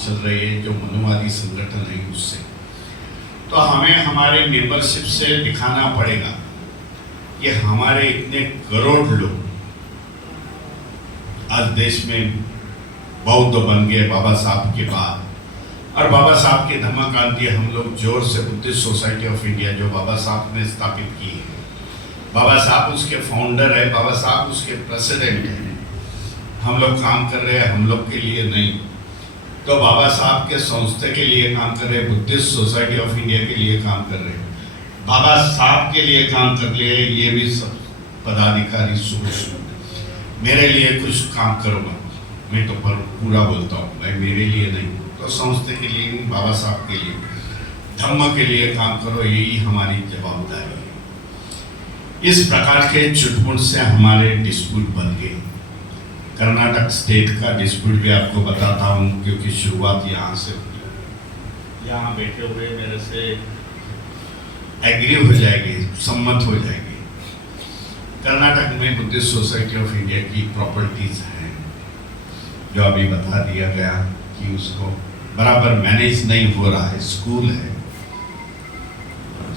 चल रही है जो मनुवादी संगठन है उससे, तो हमें हमारे मेंबरशिप से दिखाना पड़ेगा कि हमारे इतने करोड़ लोग आज देश में बौद्ध बन गए बाबा साहब के बाद, और बाबा साहब के धम्मक्रांति हम लोग जोर से बुद्धिस्ट सोसाइटी ऑफ इंडिया जो बाबा साहब ने स्थापित की है, बाबा साहब उसके फाउंडर है, बाबा साहब उसके प्रेसिडेंट हैं, हम लोग काम कर रहे हैं हम लोग के लिए नहीं, तो बाबा साहब के संस्था के लिए काम कर रहे हैं, बुद्धिस्ट सोसाइटी ऑफ इंडिया के लिए काम कर रहे हैं, बाबा साहब के लिए काम कर रहे हैं। ये भी सब पदाधिकारी सोच मेरे लिए कुछ काम करूँगा, मैं तो पूरा बोलता हूँ भाई, मेरे लिए नहीं तो संस्था के लिए नहीं, बाबा साहब के लिए, धम्म के लिए काम करो, यही हमारी जवाबदारी है। इस प्रकार के चुटपुट से हमारे डिस्प्यूट बन गए। कर्नाटक स्टेट का डिस्प्यूट भी आपको बताता हूँ, क्योंकि शुरुआत यहाँ से हुई। यहाँ बैठे हुए मेरे से एग्री हो जाएगी, सम्मत हो जाएगी। कर्नाटक में बुद्धिस्ट सोसाइटी ऑफ इंडिया की प्रॉपर्टीज हैं, जो अभी बता दिया गया कि उसको बराबर मैनेज नहीं हो रहा है। स्कूल है,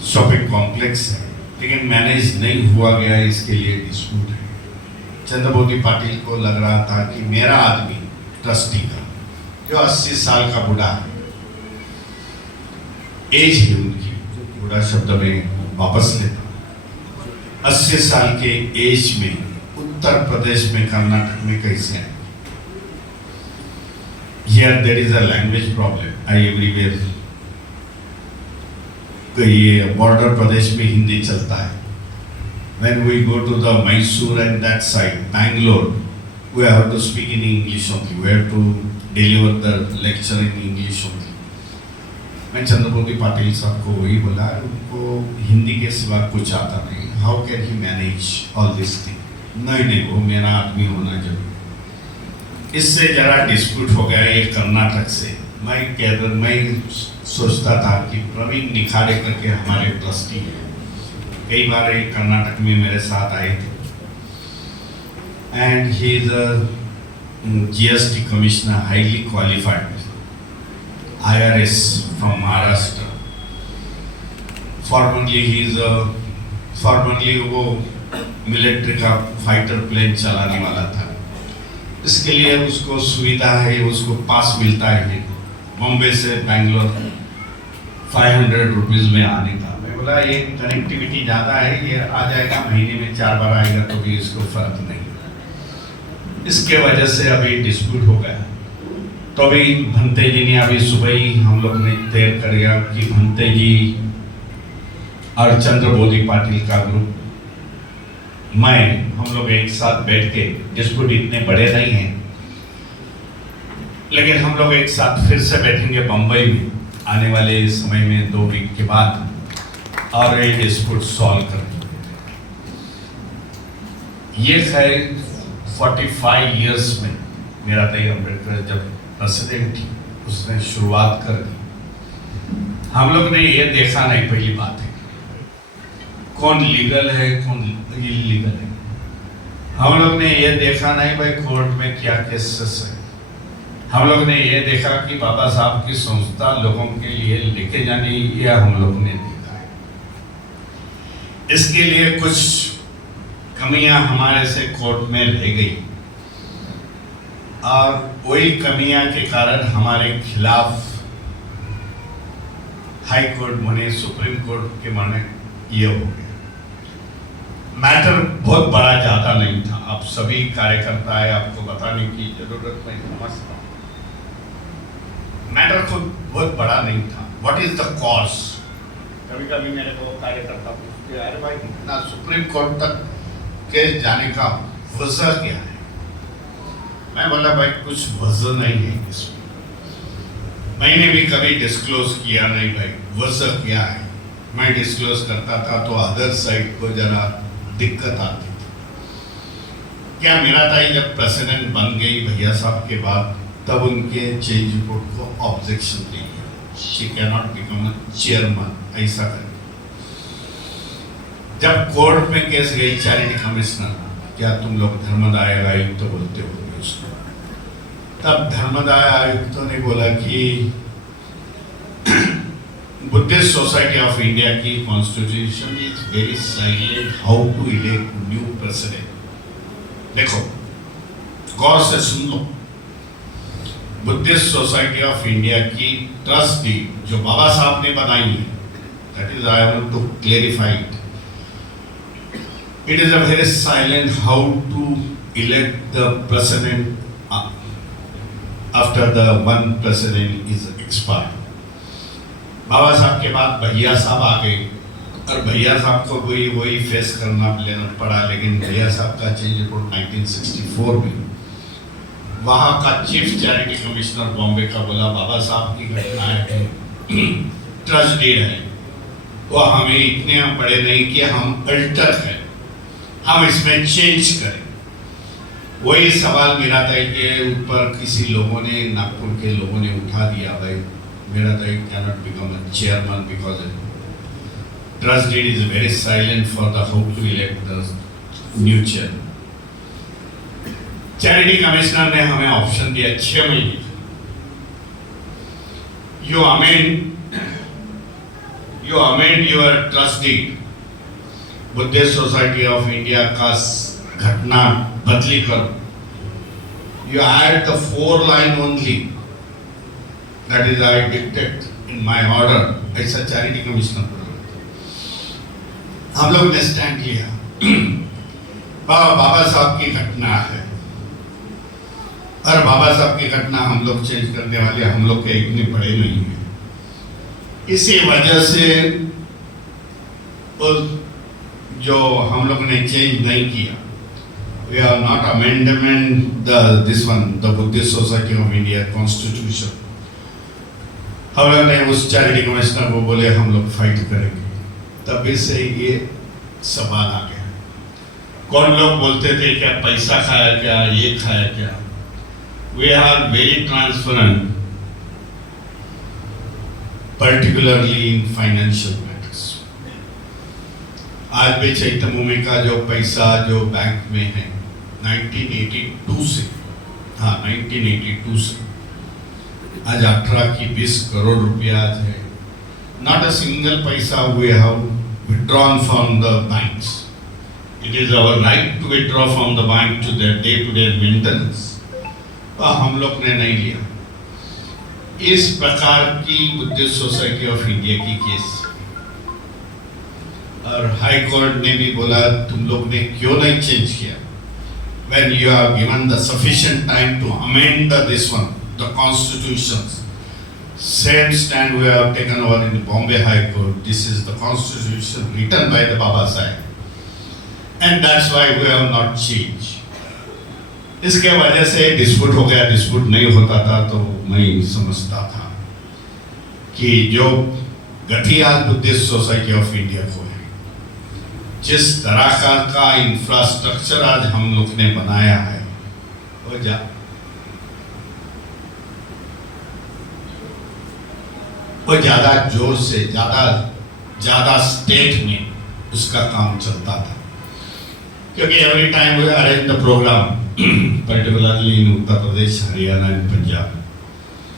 शॉपिंग कॉम्प्लेक्स है, लेकिन मैनेज नहीं हुआ गया, इसके लिए डिस्प्यूट है। चंद्रबोधी पाटिल को लग रहा था कि मेरा आदमी ट्रस्टी का जो 80 साल का बूढ़ा है, एज है उनकी, बूढ़ा शब्द में वापस लेता, 80 साल के एज में उत्तर प्रदेश में कर्नाटक में कैसे आए? Here there is a language problem. Everywhere ये बॉर्डर प्रदेश में हिंदी चलता है। When we go to the Mysore and that side, Bangalore, we have to speak in English only. We have to deliver the lecture in English only. मैं चंद्रबोधी पाटिल साहब को वही बोला, उनको हिंदी के सिवा कुछ आता नहीं। How can he manage all this thing? नहीं, वो मेरा आदमी होना जरूरी। इससे जरा डिस्प्यूट हो गया ये कर्नाटक से। मैं सोचता था कि प्रवीण निखारे करके हमारे ट्रस्टी हैं, कई बार ये कर्नाटक में मेरे साथ आए थे, and he is a GST commissioner, highly qualified, IRS from Maharashtra. Formally वो मिलिट्री का फाइटर प्लेन चलाने वाला था। इसके लिए उसको सुविधा है, उसको पास मिलता है बॉम्बे से बैंगलोर 500 रुपीज़ में आने का। मैं बोला ये कनेक्टिविटी ज़्यादा है, ये आ जाएगा, महीने में 4 बार आएगा तो भी इसको फर्क नहीं। इसके वजह से अभी डिस्प्यूट हो गया। तो अभी भंते जी ने अभी सुबह ही हम लोग ने तय कर दिया कि भंते जी और चंद्रबोधी पाटिल का ग्रुप, हम लोग एक साथ बैठ के, डिस्प्यूट इतने बड़े नहीं हैं, लेकिन हम लोग एक साथ फिर से बैठेंगे बम्बई में आने वाले समय में 2 वीक के बाद, और ये डिस्प्यूट सॉल्व करेंगे। ये है 45 इयर्स में मेरा तय अम्बेडकर जब प्रेसिडेंट थी, उसने शुरुआत कर दी। हम लोग ने ये देखा नहीं, पहली बात है कौन लीगल है कौन इलीगल है। हम लोग ने ये देखा नहीं भाई कोर्ट में क्या केसेस है। हम लोग ने ये देखा कि बाबा साहब की संस्था लोगों के लिए लेके जाने, यह हम लोग ने देखा है। इसके लिए कुछ कमियां हमारे से कोर्ट में रह गई, और वही कमियां के कारण हमारे खिलाफ हाई कोर्ट माने सुप्रीम कोर्ट के माने ये हो गया। मैटर बहुत बड़ा ज़्यादा नहीं था, आप सभी कार्यकर्ता है, आपको बताने की जरूरत नहीं, समझता हूँ। मैटर खुद बहुत बड़ा नहीं था। What is the cause? कभी कभी मेरे को कार्यकर्ता पूछते हैं, अरे भाई इतना सुप्रीम कोर्ट तक केस जाने का वजह क्या है? मैं बोला भाई कुछ वजह नहीं है इसमें, मैंने भी कभी डिस्क्लोज किया नहीं भाई वजह क्या है। मैं डिस्क्लोज करता था तो अदर साइड को जरा दिक्कत आती थी। क्या मेरा था जब प्रेसिडेंट बन गई भैया साहब के बाद, तब उनके चेंज रिपोर्ट को ऑब्जेक्शन दी गई, she can not become chairman, ऐसा कर। जब कोर्ट में केस गई चैरिटी कमिश्नर, क्या तुम लोग धर्मदाय आयुक्त तो बोलते हो उसको, तब धर्मदाय आयुक्तों ने बोला कि बुद्धिस्ट सोसाइटी ऑफ इंडिया की constitution is very silent how to elect new president. देखो गौर से सुन लो, बुद्धिस्ट सोसाइटी ऑफ इंडिया की ट्रस्ट डीड जो बाबा साहब ने बनाई है, that is I want to clarify it is a very silent how to elect the president after the one president is expired. Baba Saheb के बाद भैया साहब आ गए और भैया साहब को वही फेस करना लेना पड़ा, लेकिन भैया साहब का चेंज रिपोर्ट 1964 में वहाँ का चीफ चैरिटी कमिश्नर बॉम्बे का बोला बाबा साहब की घटनाएं हैं, ट्रस्ट डीड है, वो हमें इतने बड़े नहीं कि हम अल्टर करें, हम इसमें चेंज करें। वही सवाल मेरा था कि ऊपर किसी लोगों ने, नागपुर के लोगों ने उठा दिया, भाई मेरा था it cannot become a chairman because trust deed is very silent for the how to elect the new chairman. Charity commissioner ने हमें ऑप्शन दिया 6 महीने, you amend your trust deed, Buddhist society of India का घटना बदली करो, you add the 4 line only, that is I dictate in my order. ऐसा charity commissioner बोला। हम लोग ने स्टैंड लिया, बाबा साहब की घटना है और बाबा साहब की घटना हम लोग चेंज करने वाले, हम लोग के इतने बड़े नहीं हैं। इसी वजह से जो हम लोग ने चेंज नहीं किया, we are not amendment the Buddhist Society of India Constitution। हम लोग ने उस चैरिटी कमिश्नर को बोले हम लोग फाइट करेंगे, तभी से ये सवाल आ गया। कौन लोग बोलते थे क्या पैसा खाया क्या, ये खाया क्या। We are very transparent, particularly in financial matters। आज भी चैत्य भूमि का जो पैसा जो बैंक में है 1982 से, हाँ 1982 से आज 18 की 20 करोड़ रुपया आज है। Not a single पैसा we have withdrawn from the banks। It is our right to withdraw from the bank to their day-to-day maintenance। हम लोग ने नहीं लिया। इस प्रकार की बुद्धिस्ट सोसाइटी ऑफ इंडिया की केस, और हाई कोर्ट ने भी बोला तुम लोग ने क्यों नहीं चेंज किया, when you are given the sufficient time to amend this one, the constitutions, same stand we have taken over in the Bombay High Court। This is the constitution written by the Baba Sahib and that's why we have not changed। इसके वजह से dispute हो गया। Dispute नहीं होता था तो मैं समझता था कि जो गति आज बुद्धिस्ट सोसाइटी ऑफ इंडिया को है, जिस तरह का इंफ्रास्ट्रक्चर आज हम लोग ने बनाया है, वो ज्यादा जोर से ज्यादा स्टेट में उसका काम चलता था, क्योंकि every time we arrange the programme particularly in Uttar Pradesh, Haryana and Punjab।